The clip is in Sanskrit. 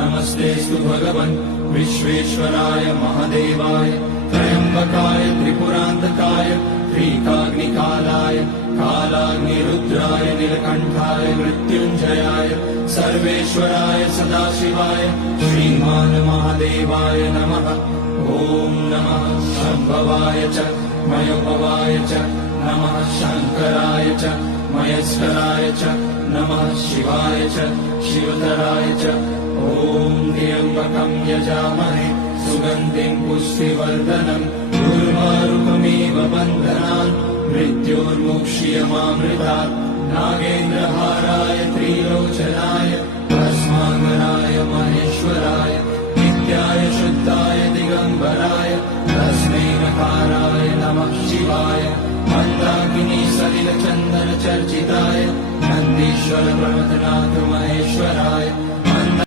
नमस्तेऽस्तु भगवन् विश्वेश्वराय महादेवाय त्र्यम्बकाय त्रिपुरान्तकाय त्रिकाग्निकालाय कालाग्निरुद्राय नीलकण्ठाय मृत्युञ्जयाय सर्वेश्वराय सदाशिवाय श्रीमान् महादेवाय नमः। ॐ नमः शम्भवाय च मयोभवाय च नमः शङ्कराय च मयस्कराय च नमः शिवाय च शिवतराय च। ॐ त्र्यम्बकं यजामहे सुगन्धिं पुष्टिवर्धनम् उर्वारुकमिव बन्धनान् मृत्योर्मुक्ष्यमामृतात्। नागेन्द्रहाराय त्रिलोचनाय भस्माङ्गनाय महेश्वराय नित्याय शुद्धाय दिगम्बराय तस्मै नकाराय नमः शिवाय। मन्दाकिनी सलिलचन्दनचर्चिताय नन्दीश्वर प्रमथनाथ